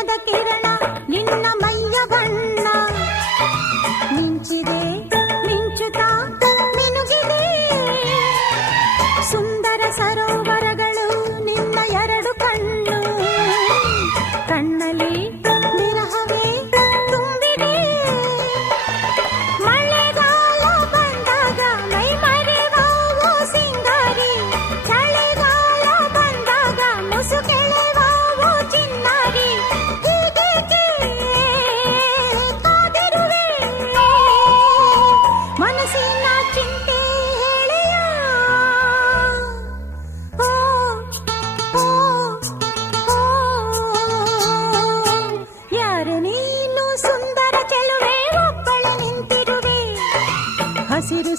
ಚಿನ್ನದ ಕಿರಣ ನಿನ್ನ ಮೈಯ ಬಣ್ಣ ಮಿಂಚಿದೆ ಮಿಂಚುತ್ತಾ ಮಿನುಗಿದೆ ಸುಂದರ ಸರೋವರಗಳು ನಿನ್ನ ಎರಡು ಕಣ್ಣು ಕಣ್ಣಲ್ಲಿ ವಿರಹವೇ ತುಂಬಿದೆ ಮಳೆಗಾಲ ಬಂದಾಗ ಮೈ ಮರೆವಾವೋ ಸಿಂಗಾರಿ ಚಳಿಗಾಲ ಬಂದಾಗ ಮುಸುಕೆಳೆವಾವೋ ಚಿನ್ನಾರಿ ಹೀಗೇಕೆ ಕಾದಿರುವೆ ಮನಸ್ಸಿನ ಚಿಂತೆ ಹೇಳಿಯ ಓ ಓ ಓ ಯಾರು ನೀನು ಸುಂದರ ಚೆಲುವೆ ಒಬ್ಬಳೆ ನಿಂತಿರುವೆ ಹಸಿರು